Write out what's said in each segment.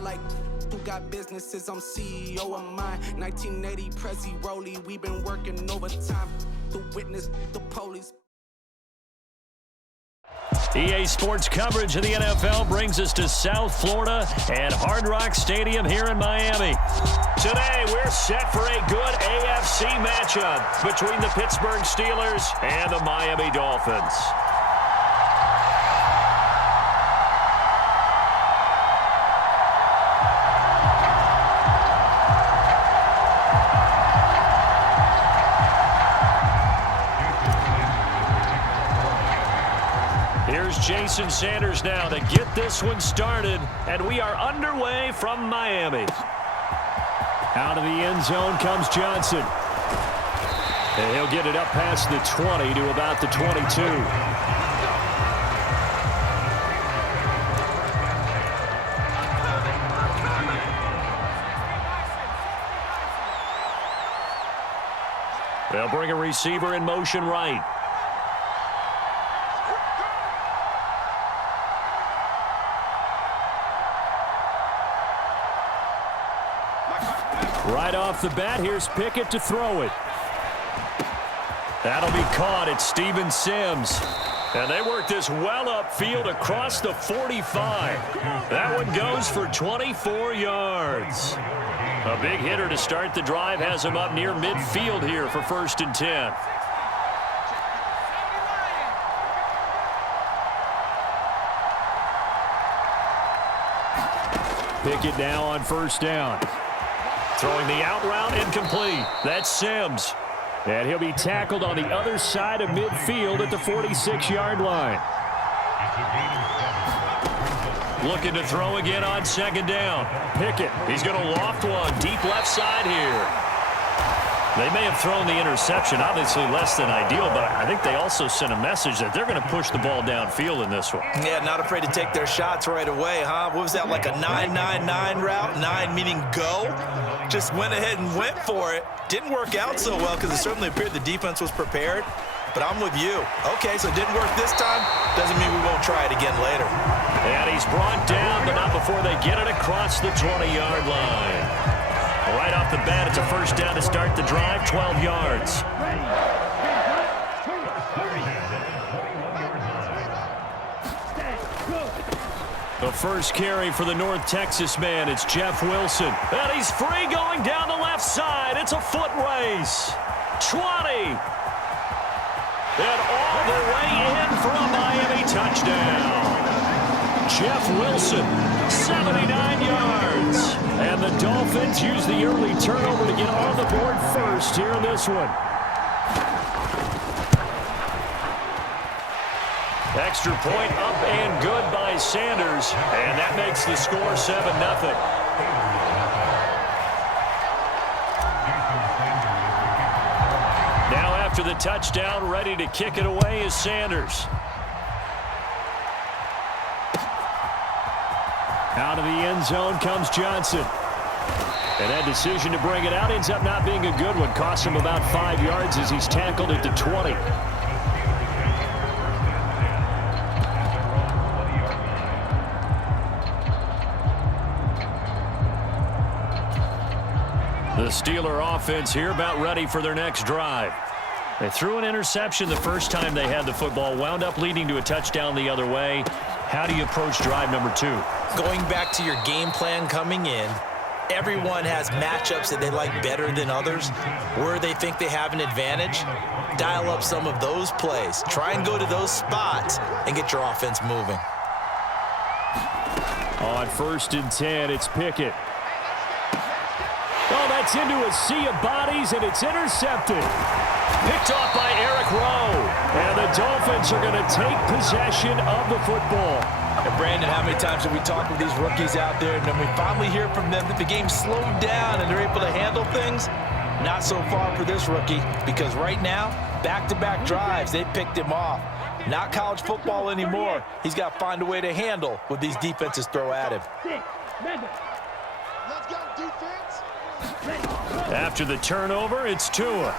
like who got businesses, I'm CEO of mine. 1980 Prezi Rolly, we been working overtime. The witness, the police. EA Sports coverage of the NFL brings us to South Florida and Hard Rock Stadium here in Miami. Today, we're set for a good AFC matchup between the Pittsburgh Steelers and the Miami Dolphins. Here's Jason Sanders now to get this one started, and we are underway from Miami. Out of the end zone comes Johnson. And he'll get it up past the 20 to about the 22. They'll bring a receiver in motion right. Right off the bat, here's Pickett to throw it. That'll be caught at Steven Sims. And they work this well upfield across the 45. That one goes for 24 yards. A big hitter to start the drive has him up near midfield here for 1st and 10. Pickett now on 1st down. Throwing the out route incomplete. That's Sims. And he'll be tackled on the other side of midfield at the 46-yard line. Looking to throw again on 2nd down. Pickett, he's going to loft one deep left side here. They may have thrown the interception, obviously less than ideal, but I think they also sent a message that they're going to push the ball downfield in this one. Yeah, not afraid to take their shots right away, huh? What was that, like a 9-9-9 route? 9 meaning go? Just went ahead and went for it. Didn't work out so well because it certainly appeared the defense was prepared. But I'm with you. Okay, so it didn't work this time. Doesn't mean we won't try it again later. And he's brought down, but not before they get it across the 20-yard line. Right off the bat, it's a 1st down to start the drive, 12 yards. The first carry for the North Texas man, it's Jeff Wilson. And he's free going down the left side. It's a foot race. 20. And all the way in for a Miami touchdown. Jeff Wilson, 79 yards. And the Dolphins use the early turnover to get on the board first here in this one. Extra point up and good by Sanders. And that makes the score 7-0. Now after the touchdown, ready to kick it away is Sanders. Out of the end zone comes Johnson. And that decision to bring it out ends up not being a good one. Costs him about 5 yards as he's tackled at the 20. The Steeler offense here about ready for their next drive. They threw an interception the first time they had the football, wound up leading to a touchdown the other way. How do you approach drive number 2? Going back to your game plan coming in, everyone has matchups that they like better than others, where they think they have an advantage. Dial up some of those plays. Try and go to those spots and get your offense moving. On 1st and 10, it's Pickett. Oh, that's into a sea of bodies, and it's intercepted. Picked off by Eric Rowe. And the Dolphins are going to take possession of the football. And Brandon, how many times have we talked with these rookies out there, and then we finally hear from them that the game slowed down and they're able to handle things? Not so far for this rookie, because right now, back-to-back drives, they picked him off. Not college football anymore. He's got to find a way to handle what these defenses throw at him. Let's go, defense. After the turnover, it's Tua.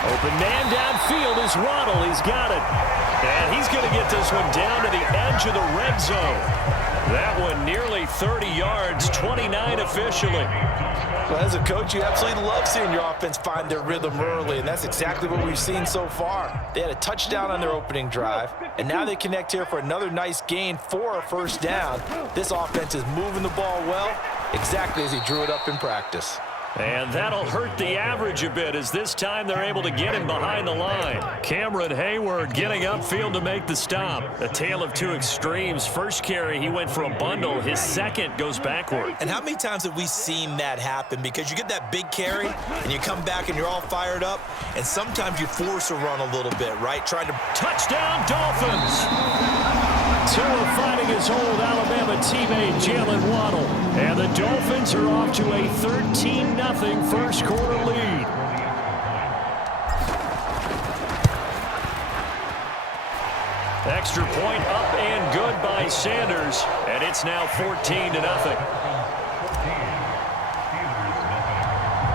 Open man downfield is Waddle. He's got it. And he's going to get this one down to the edge of the red zone. That one nearly 30 yards, 29 officially. Well, as a coach, you absolutely love seeing your offense find their rhythm early, and that's exactly what we've seen so far. They had a touchdown on their opening drive, and now they connect here for another nice gain for a first down. This offense is moving the ball well, exactly as he drew it up in practice. And that'll hurt the average a bit as this time they're able to get him behind the line. Cameron Hayward getting upfield to make the stop. A tale of two extremes. First carry, he went for a bundle. His second goes backward. And how many times have we seen that happen? Because you get that big carry, and you come back and you're all fired up, and sometimes you force a run a little bit, right? Trying to... Touchdown, Dolphins! Tua finding his old Alabama teammate Jalen Waddle. And the Dolphins are off to a 13-0 first quarter lead. Extra point up and good by Sanders. And it's now 14-0.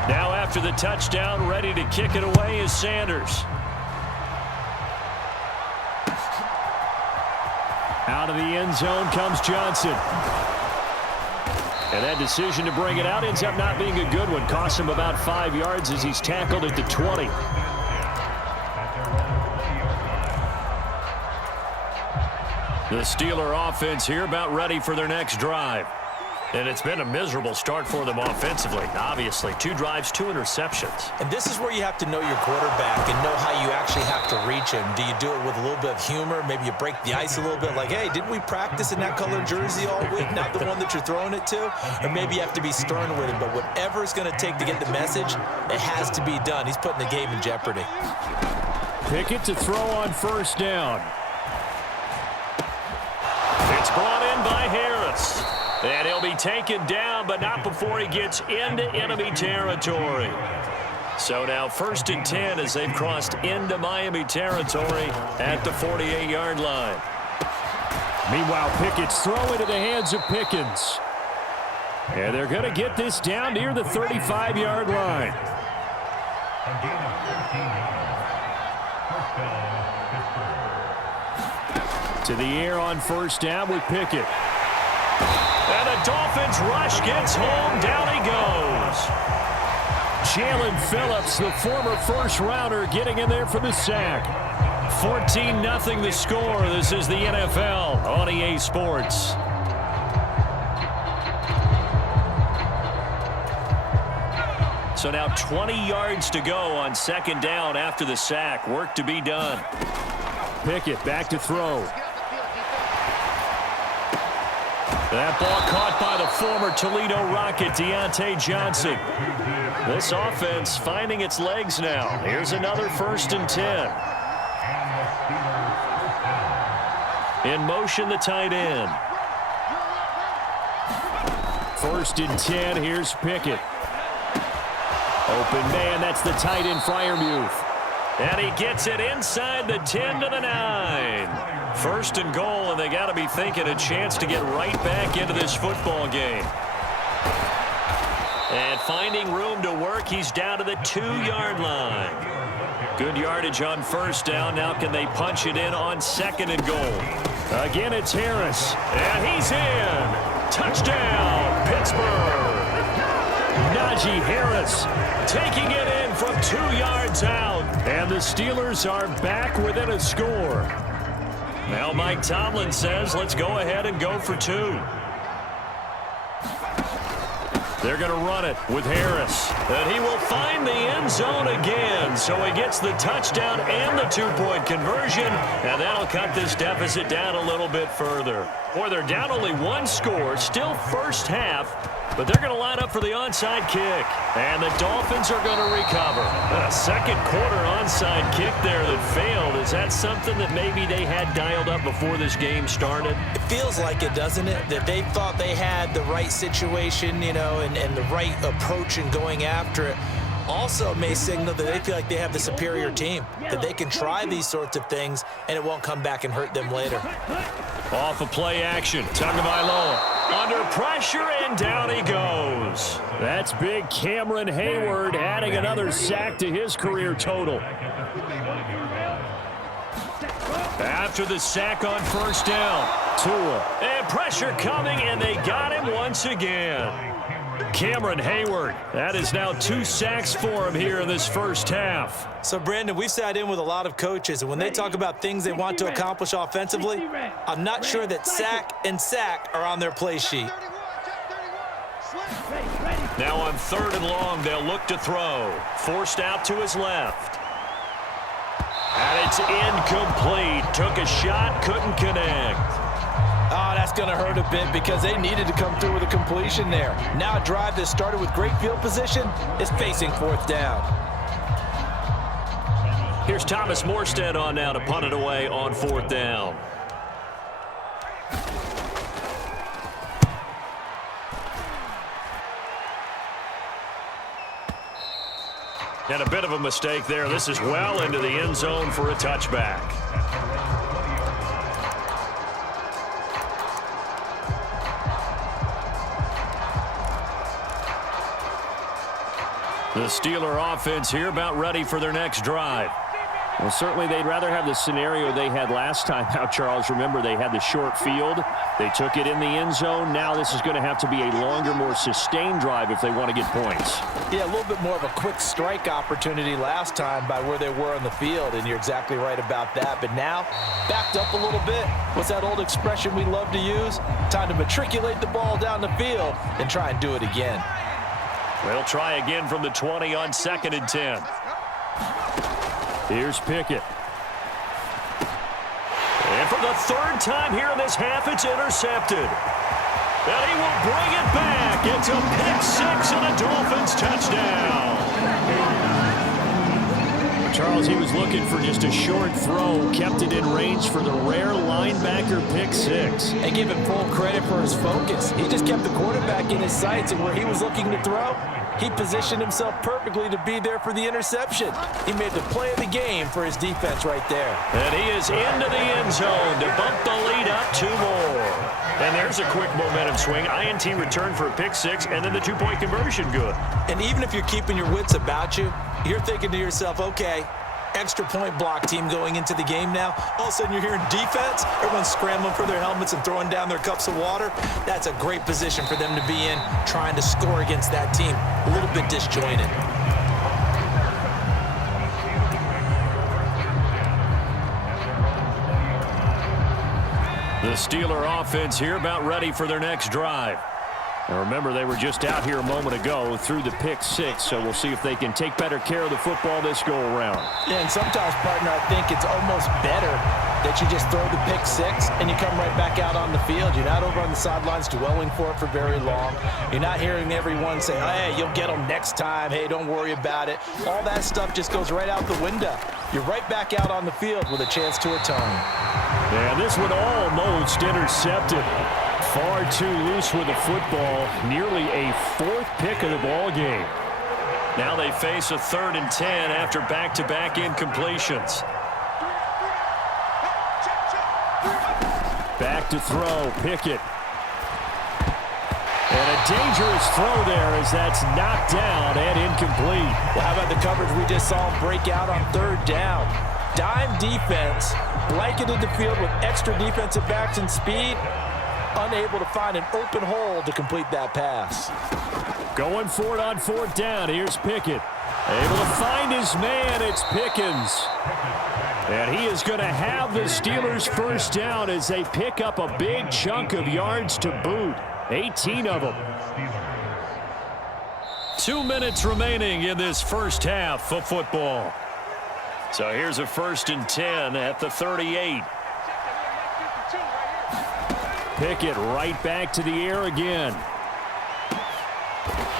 Now after the touchdown, ready to kick it away is Sanders. Out of the end zone comes Johnson. And that decision to bring it out ends up not being a good one. Costs him about 5 yards as he's tackled at the 20. The Steeler offense here about ready for their next drive. And it's been a miserable start for them offensively. Obviously, 2 drives, 2 interceptions. And this is where you have to know your quarterback and know how you actually have to reach him. Do you do it with a little bit of humor? Maybe you break the ice a little bit like, hey, didn't we practice in that colored jersey all week? Not the one that you're throwing it to? Or maybe you have to be stern with him. But whatever it's going to take to get the message, it has to be done. He's putting the game in jeopardy. Pickett to throw on first down. It's brought in by Harris. And he'll be taken down, but not before he gets into enemy territory. So now 1st and 10 as they've crossed into Miami territory at the 48-yard line. Meanwhile, Pickett's throw into the hands of Pickens. And they're going to get this down near the 35-yard line. To the air on first down with Pickett. And the Dolphins rush gets home. Down he goes. Jalen Phillips, the former first-rounder, getting in there for the sack. 14-0 the score. This is the NFL on EA Sports. So now 20 yards to go on second down after the sack. Work to be done. Pickett back to throw. That ball caught by the former Toledo Rocket, Deontay Johnson. This offense finding its legs now. Here's another 1st and 10. In motion, the tight end. 1st and 10, here's Pickett. Open man, that's the tight end, Freiermuth. And he gets it inside the 10 to the 9. 1st and goal, and they got to be thinking a chance to get right back into this football game. And finding room to work, he's down to the 2-yard line. Good yardage on first down. Now can they punch it in on 2nd and goal? Again, it's Harris, and he's in. Touchdown, Pittsburgh. Najee Harris taking it in from 2 yards out. And the Steelers are back within a score. Now Mike Tomlin says, let's go ahead and go for 2. They're going to run it with Harris. And he will find the end zone again. So he gets the touchdown and the 2-point conversion. And that'll cut this deficit down a little bit further. Boy, they're down only 1 score, still first half. But they're going to line up for the onside kick. And the Dolphins are going to recover. A second quarter onside kick there that failed. Is that something that maybe they had dialed up before this game started? It feels like it, doesn't it? That they thought they had the right situation, you know, and the right approach in going after it. Also may signal that they feel like they have the superior team, that they can try these sorts of things and it won't come back and hurt them later. Off of play action, Tagovailoa under pressure, and down he goes. That's big Cameron Hayward adding another sack to his career total. After the sack on first down, Tua. And pressure coming, and they got him once again. Cameron Hayward. That is now 2 sacks for him here in this first half. So, Brandon, we've sat in with a lot of coaches, and when they talk about things they want to accomplish offensively, I'm not sure that sack and sack are on their play sheet. Now on 3rd and long, they'll look to throw. Forced out to his left. And it's incomplete. Took a shot, couldn't connect. Oh, that's going to hurt a bit because they needed to come through with a completion there. Now a drive that started with great field position is facing 4th down. Here's Thomas Morstead on now to punt it away on 4th down. And a bit of a mistake there. This is well into the end zone for a touchback. The Steeler offense here about ready for their next drive. Well, certainly they'd rather have the scenario they had last time out, Charles. Remember, they had the short field. They took it in the end zone. Now this is going to have to be a longer, more sustained drive if they want to get points. Yeah, a little bit more of a quick strike opportunity last time by where they were on the field, and you're exactly right about that. But now, backed up a little bit. What's that old expression we love to use? Time to matriculate the ball down the field and try and do it again. They'll try again from the 20 on 2nd and 10. Here's Pickett. And for the 3rd time here in this half, it's intercepted. And he will bring it back. It's a pick 6 and a Dolphins touchdown. Charles, he was looking for just a short throw, kept it in range for the rare linebacker pick 6. And give him full credit for his focus. He just kept the quarterback in his sights, and where he was looking to throw, he positioned himself perfectly to be there for the interception. He made the play of the game for his defense right there. And he is into the end zone to bump the lead up 2 more. And there's a quick momentum swing. INT return for a pick 6, and then the 2-point conversion good. And even if you're keeping your wits about you, you're thinking to yourself, okay, extra point block team going into the game now. All of a sudden you're hearing defense. Everyone's scrambling for their helmets and throwing down their cups of water. That's a great position for them to be in, trying to score against that team. A little bit disjointed. The Steeler offense here about ready for their next drive. Now remember, they were just out here a moment ago through the pick 6, so we'll see if they can take better care of the football this go around. Yeah, and sometimes, partner, I think it's almost better that you just throw the pick 6 and you come right back out on the field. You're not over on the sidelines dwelling for it for very long. You're not hearing everyone say, hey, you'll get them next time. Hey, don't worry about it. All that stuff just goes right out the window. You're right back out on the field with a chance to atone. Yeah, this one almost intercepted. Far too loose with the football. Nearly a 4th pick of the ball game. Now they face a 3rd and 10 after back-to-back incompletions. Back to throw, Pickett. And a dangerous throw there as that's knocked down and incomplete. Well, how about the coverage we just saw him break out on 3rd down? Dime defense, blanketed the field with extra defensive backs and speed. Unable to find an open hole to complete that pass. Going for it on 4th down. Here's Pickett. Able to find his man. It's Pickens. And he is going to have the Steelers' first down as they pick up a big chunk of yards to boot. 18 of them. 2 minutes remaining in this first half of football. So here's a 1st and 10 at the 38. Pickett right back to the air again.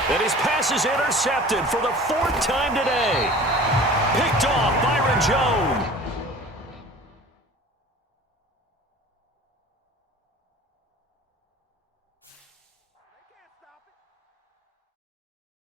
And his pass is intercepted for the 4th time today. Picked off Byron Jones.